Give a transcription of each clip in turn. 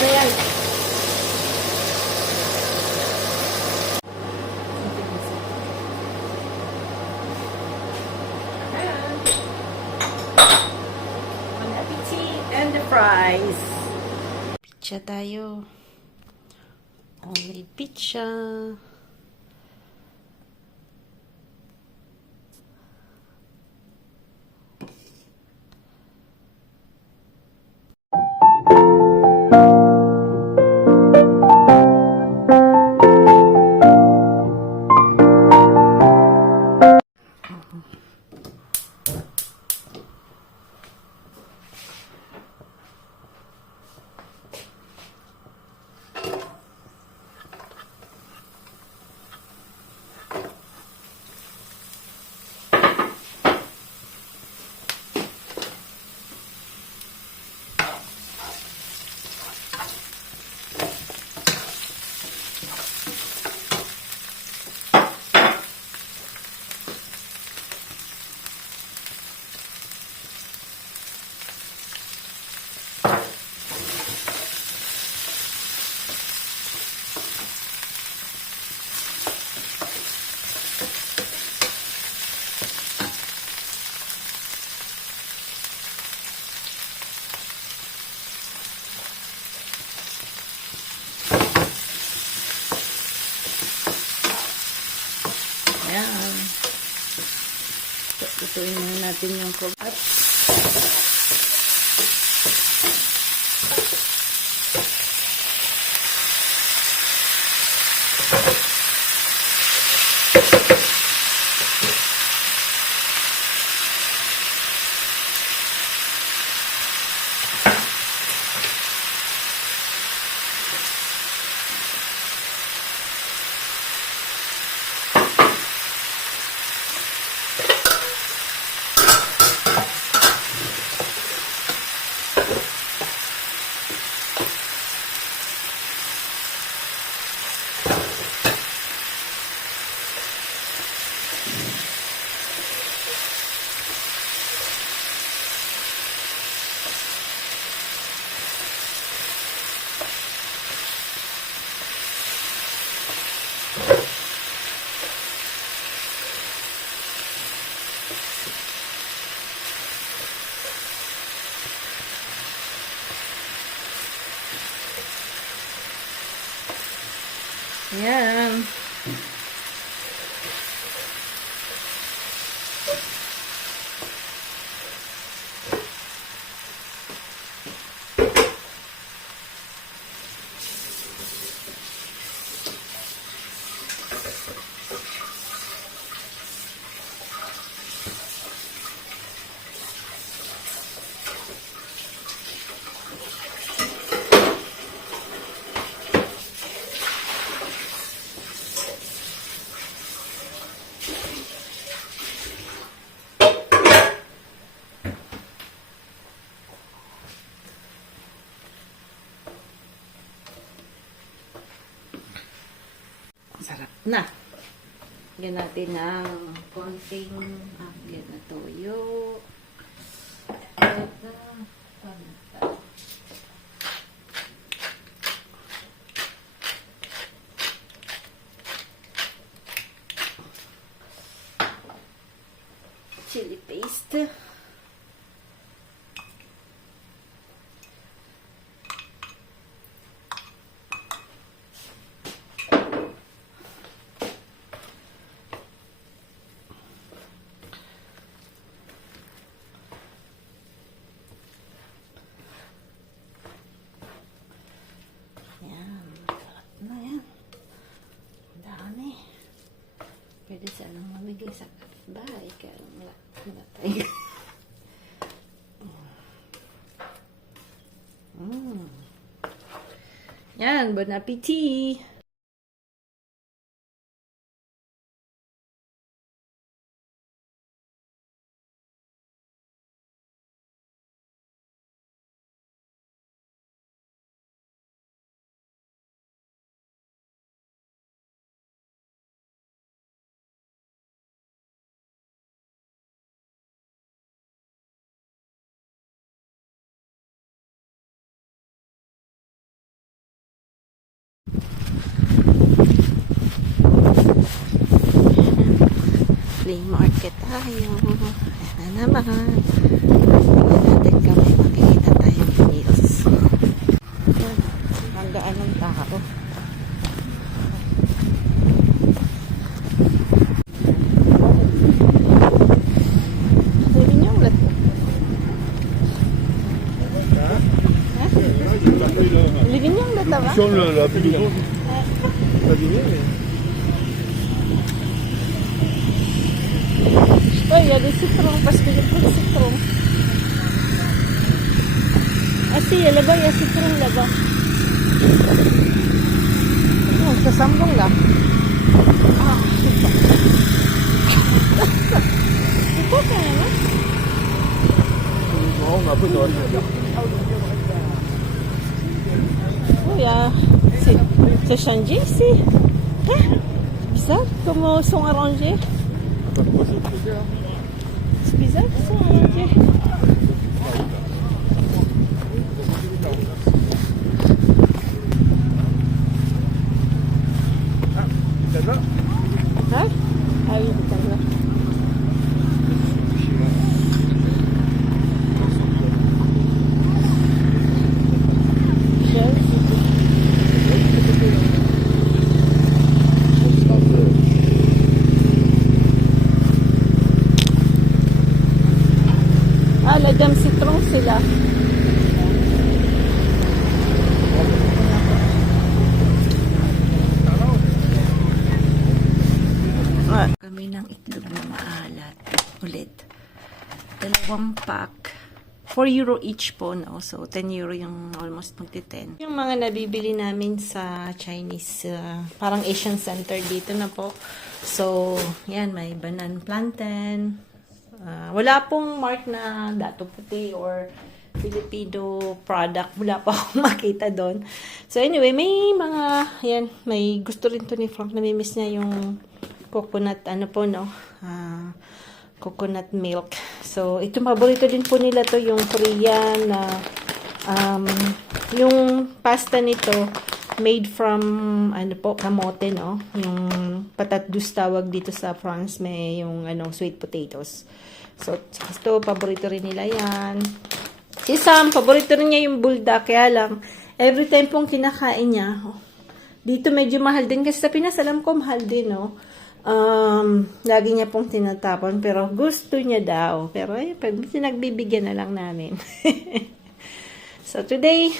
na yan. Bon appetit and the fries. Pizza tayo. Only pizza. Ayan. Ituin muna natin yung at ayan. Sarap na. Lagyan natin ng konting akyat na toyo. At panta. Chili paste. Pwede sanang mamigay sa kapitbahay kaya wala tayo. Yan, bon appetit! flea market tayo. Ayan na naman. Tingnan natin kami makikita tayong meals. Ayan, hanggaan ng tao. Living yung lata ba? Sur la pub de gauche. Pas bien, mais... Oh, il y a des citrons parce que j'ai pris le citron. Ah si, là-bas, il y a citron là-bas. Oh, ça sambong là. Ah, c'est pas. C'est quoi quand même, hein? Non, mais après, t'aurais pu faire. Oh, il y a... C'est changé ici. Hein? Bizarre, comment ils sont arrangés. C'est bizarre qu'ils sont arrangés. Hein? Ah oui, c'est ça. Ah, la dame citron, c'est là. Kami ng itlog na maalat. Ulit. 2 pack. 4 euro each po, no? So, 10 euro yung almost magti-10. Yung mga nabibili namin sa Chinese, parang Asian Center dito na po. So, yan, may banan plantain. Wala pong mark na dato puti or Filipino product. Wala pa akong makita doon. So, anyway, may mga, yan, may gusto rin to ni Frank. Namimiss niya yung coconut, ano po, no? Coconut milk. So, ito, paborito din po nila to, yung Korean na, yung pasta nito, made from, ano po, kamote, no? Yung patatdus tawag dito sa France, may yung, sweet potatoes. So, ito, paborito rin nila yan. Si Sam, paborito rin niya yung bulldog, kaya lang, every time pong kinakain niya, dito medyo mahal din, kasi sa Pinas, alam ko, mahal din, no? Lagi niya pong tinatapon, pero gusto niya daw. Pero, pag nagbibigyan na lang namin. So, today,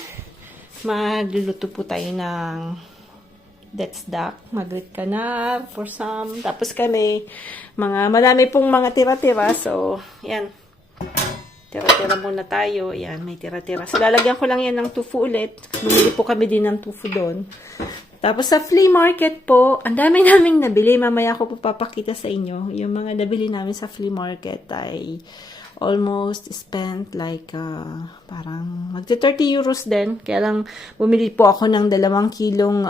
magluluto po tayo ng that's duck, magrit canar for some. Tapos kami, marami pong mga tira-tira. So, yan. Tira-tira muna tayo. Yan, may tira-tira. So, lalagyan ko lang yan ng tofu ulit. Bumili po kami din ng tofu doon. Tapos sa flea market po, ang dami naming nabili. Mamaya ko po papakita sa inyo. Yung mga nabili namin sa flea market ay almost spent like parang magti 30 euros din. Kaya lang bumili po ako ng 2 kilong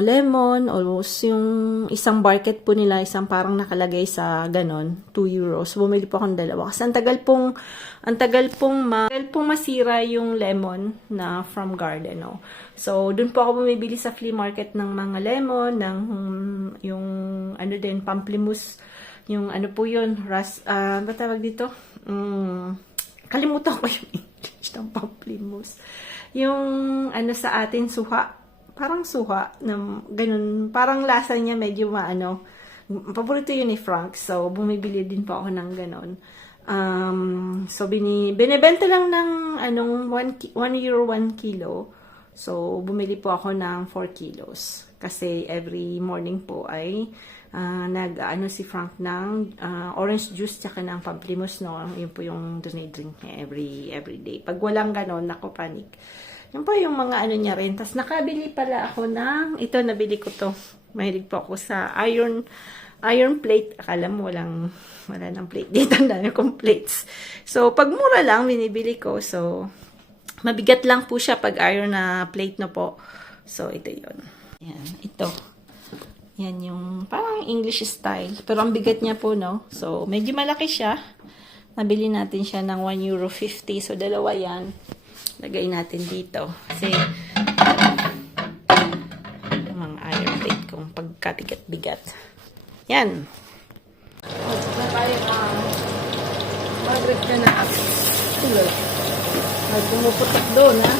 lemon, almost yung isang barket po nila, isang parang nakalagay sa ganon, 2 euros. Bumili po ako ng 2. Kasi ang tagal pong masira yung lemon na from garden, no? So, dun po ako bumibili sa flea market ng mga lemon, ng yung din, pamplemousse. Yung ano po yun, ba tawag dito? Kalimutan ko yung English ng pamplemousse. Yung sa atin, suha. Parang suha. Na, ganun, parang lasa niya medyo paborito yun ni Frank. So, bumibili din po ako ng ganun. So, binibenta lang ng 1 euro 1 kilo. So, bumili po ako ng 4 kilos. Kasi every morning po ay si Frank ng orange juice tsaka ng pamplemousse, no? Yun po yung dinidrink niya every day. Pag walang ganon, nako panic. Yun po yung mga niya rin. Tapos nakabili pala ako ito nabili ko to. Mahilig po ako sa iron plate. Akala mo wala ng plate dito. Ang dami kong plates. So, pag mura lang, binibili ko. So, mabigat lang po siya pag iron na plate na po. So, ito yun. Yan, ito. Yan yung parang English style. Pero ang bigat niya po, no? So, medyo malaki siya. Nabili natin siya ng 1 euro 50. So, 2 yan. Lagay natin dito. Kasi, yung mga iron plate kung pagkabigat-bigat. Yan. Na tayo mag-red ka na. Tuloy. Ay, pumuputok doon, ha?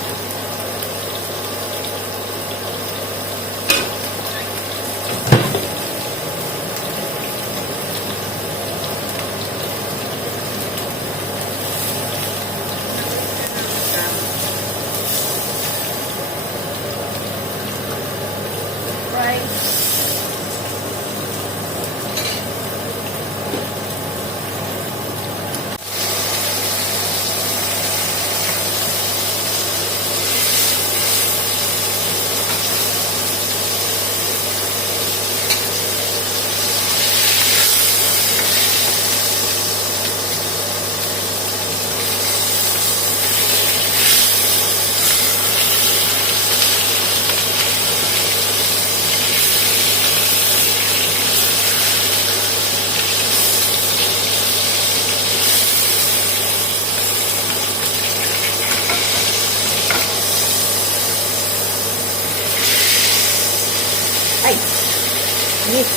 Ay! Yes!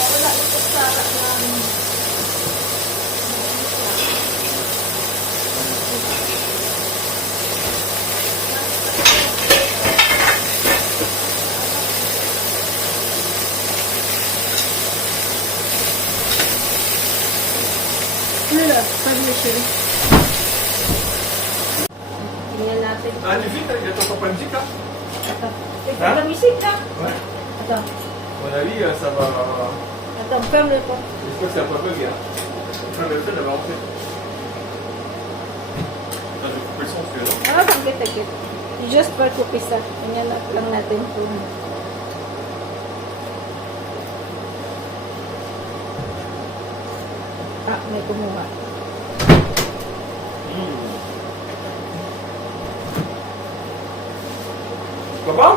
Wala ito sa permission. Tingnan natin. Ah, les filtres, il y a ton copain de Zika. Ito. Ito, Ha? damisig ka. Ouais. Ito. À mon avis, ça va. Ito, perle po. J'espère que ça va pas bugger. Hein. Enfin, le fait d'avoir fait. Ah, je vais couper le son, parce que là. Ah, bangkit-agit. I-just per kupisa. Tingnan lang natin kung may kumuha. Papa?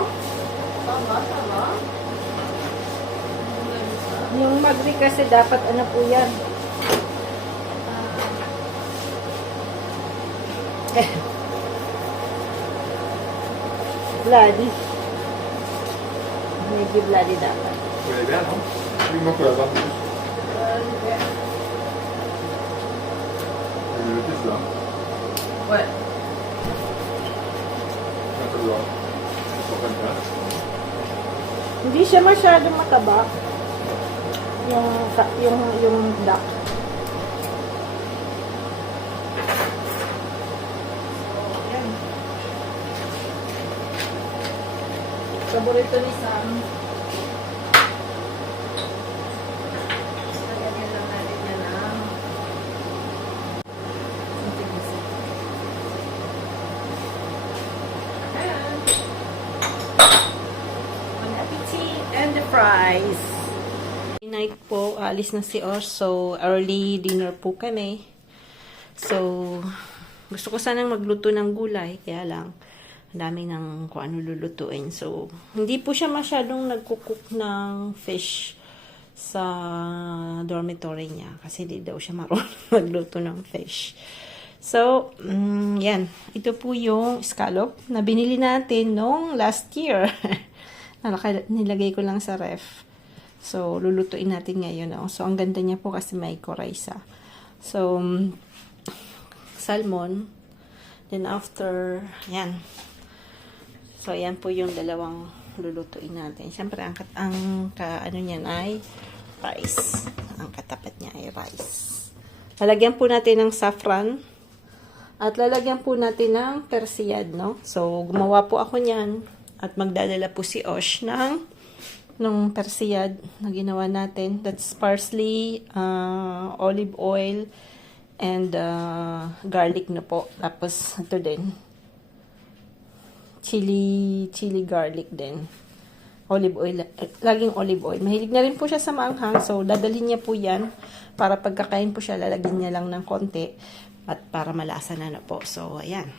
Yung magri kasi dapat ano po yan. Bloody. Medyo bloody dapat. Vous allez bien, non? Oui, moi, faut la barre plus. Le test là. What? Un peu loin. Copain de glace. Hindi siya masyadong mataba. Yung duck. Yan. Paborito ni Sam. Lagyan lang natin yan ng Bon appetit and the fries. Night po, alis na si Osh. So, early dinner po kami. So, gusto ko sanang magluto ng gulay. Kaya lang, ang dami ng kung ano lulutuin. So, hindi po siya masyadong nagkukook ng fish sa dormitory niya. Kasi di daw siya marunong magluto ng fish. So, yan. Ito po yung scallop na binili natin nung last year. Nilagay ko lang sa ref. So, lulutuin natin ngayon. Oh. So, ang ganda niya po kasi may koraysa. So, salmon. Then, after, yan. So, yan po yung dalawang lulutuin natin. Siyempre, ano niyan ay rice. Ang katapat niya ay rice. Lalagyan po natin ng saffron. At lalagyan po natin ng persiyad, no? So, gumawa po ako niyan. At magdadala po si Osh ng persiyad na ginawa natin. That's parsley, olive oil, and garlic na po. Tapos, ito din. Chili garlic din. Olive oil. Laging olive oil. Mahilig na rin po siya sa maanghang. So, dadalhin niya po yan. Para pagkakain po siya, lalagyan niya lang ng konti. At para malasa na po. So, ayan.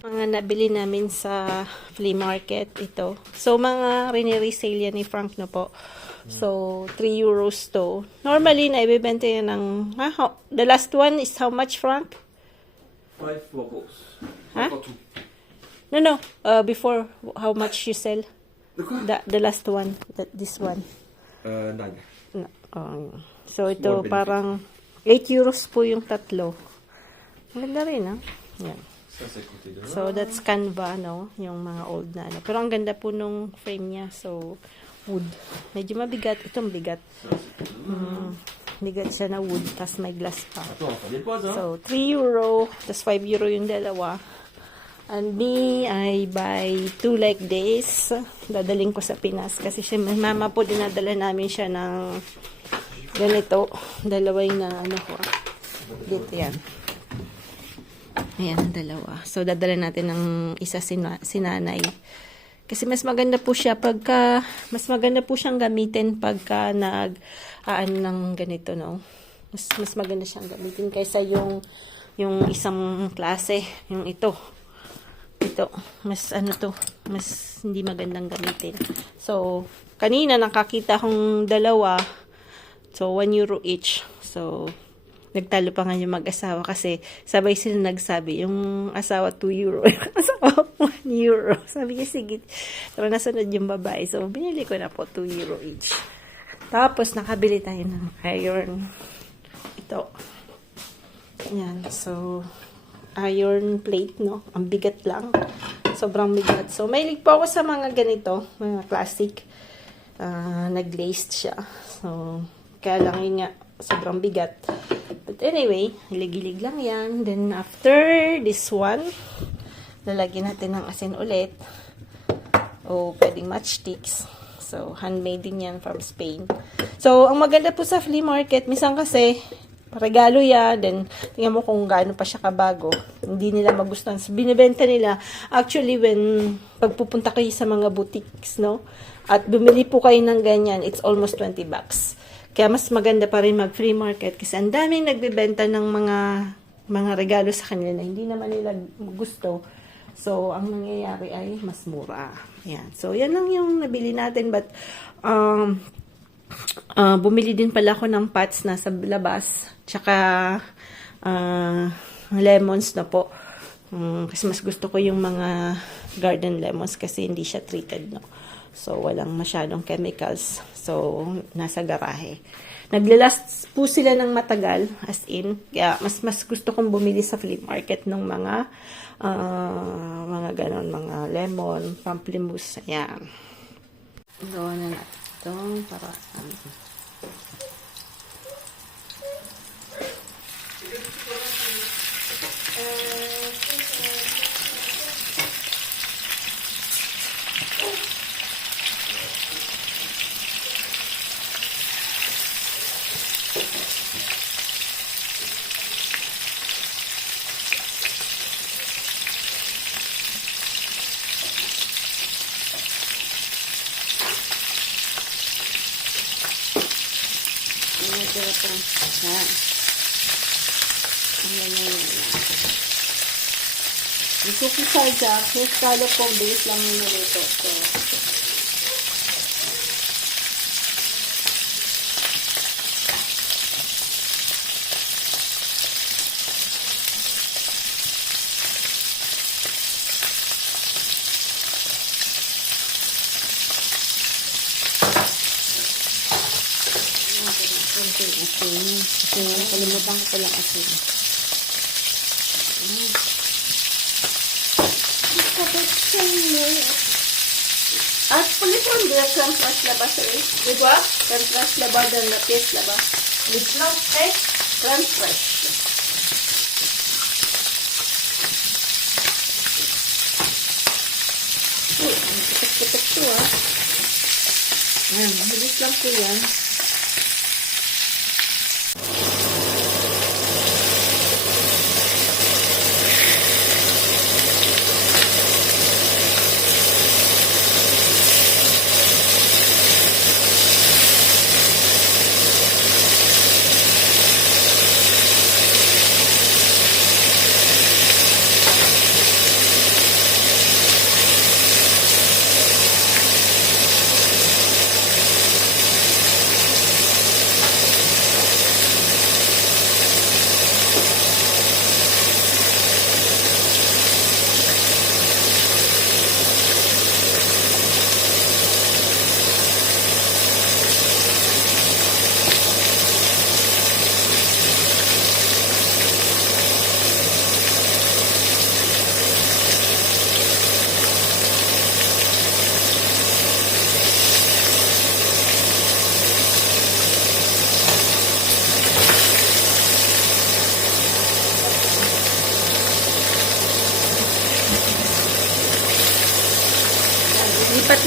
Mga nabili namin sa flea market ito. So, mga rini-resale yan ni Frank na po. So, 3 euros to. Normally, naibibenta yan ng, the last one is how much, Frank? 5 for both. Huh? For two. No. Before, how much you sell? De quoi? The last one. This one. 9. No. So, ito Small benefit. parang 8 euros po yung tatlo. Ang ganda rin, ha? Yan. Ça, c'est côté de là. So, that's Canva, no? Yung mga old na, ano. Pero ang ganda po nung frame niya. So, wood. Medyo mabigat. Ito mabigat. Ça, c'est côté de là. Bigat siya na wood. Tapos may glass pa. Attends, on fait des pauses, hein. So, 3 euro. Tapos 5 euro yung dalawa. And me, I buy 2 like this. Dadaling ko sa Pinas. Kasi siya, mama po, dinadala namin siya ng ganito. Dalawa yung na, ano ko. Dito yan. Ayan, dalawa. So, dadala natin ng isa si nanay. Kasi mas maganda po siya pagka, mas maganda po siyang gamitin pagka ng ganito, no? Mas maganda siyang gamitin kaysa yung isang klase, yung ito. Ito, mas mas hindi magandang gamitin. So, kanina nakakita akong dalawa. So, 1 euro each. So, nagtalo pa nga yung mag-asawa kasi sabay sila nagsabi, yung asawa 2 euro, yung asawa 1 euro. Sabi niya, sige. Pero nasunod yung babae. So, binili ko na po 2 euro each. Tapos, nakabili tayo ng iron. Ito. Yan. So, iron plate, no? Ang bigat lang. Sobrang bigat. So, mahilig po ako sa mga ganito, mga classic. Nag-glazed siya. So, kaya lang yun nga, sobrang bigat. But anyway, hilig-hilig lang yan. Then, after this one, lalagyan natin ng asin ulit. O, pwedeng matchsticks. So, handmade din yan from Spain. So, ang maganda po sa flea market, minsan kasi, regalo yan, then, tingnan mo kung gaano pa siya kabago. Hindi nila magustuhan. So, binibenta nila, actually, pagpupunta kayo sa mga boutiques, no? At bumili po kayo ng ganyan, it's almost 20 bucks. Kaya mas maganda pa rin mag-free market kasi ang daming nagbebenta ng mga regalo sa kanila na hindi naman nila gusto. So, ang nangyayari ay mas mura. Yan. So, yan lang yung nabili natin. But, bumili din pala ako ng pots na sa labas. Tsaka, lemons na po. Kasi mas gusto ko yung mga garden lemons kasi hindi siya treated, no? So, walang masyadong chemicals. So, nasa garahe. Naglalast po sila ng matagal, as in. Kaya, mas gusto kong bumili sa flea market ng mga ganon, mga lemon, pamplemousse. Ayan. Gawa na natin ito para yung cookie sajak, yung scallop pong base lang yung nilito. So, asin. Kasi nakalimutan ko palang asin. Actually, from the crème fraîche là-bas, c'est de quoi? Crème fraîche là-bas dans la pièce là-bas. Le crème fraîche, crème fraîche. Uy, ang putek-putek to, ah. Ayan, mahilis lang po yan.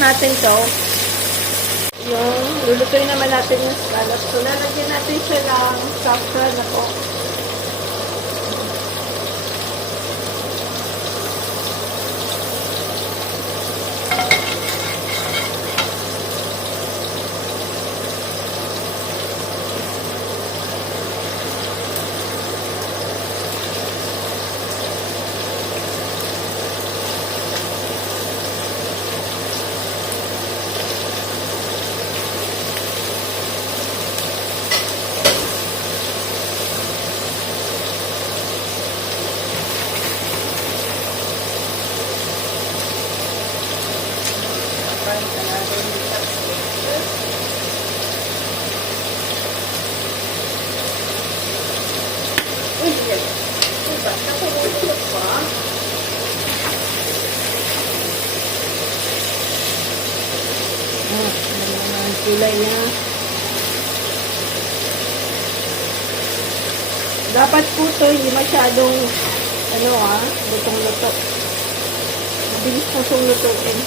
natin to. Lulutuin naman natin yung scallops. So, lalagyan natin siya ng saffron na po. Kulay niya. Dapat po ito hindi masyadong lutong-luto. Mabilis po itong lutuin.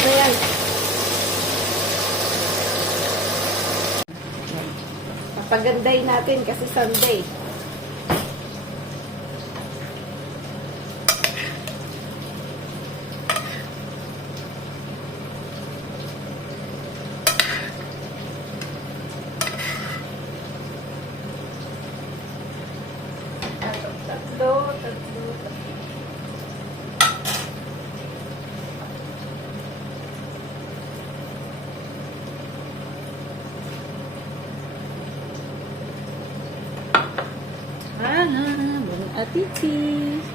Ayan. Papaganday natin kasi Sunday. Tatlo. Bon appetit!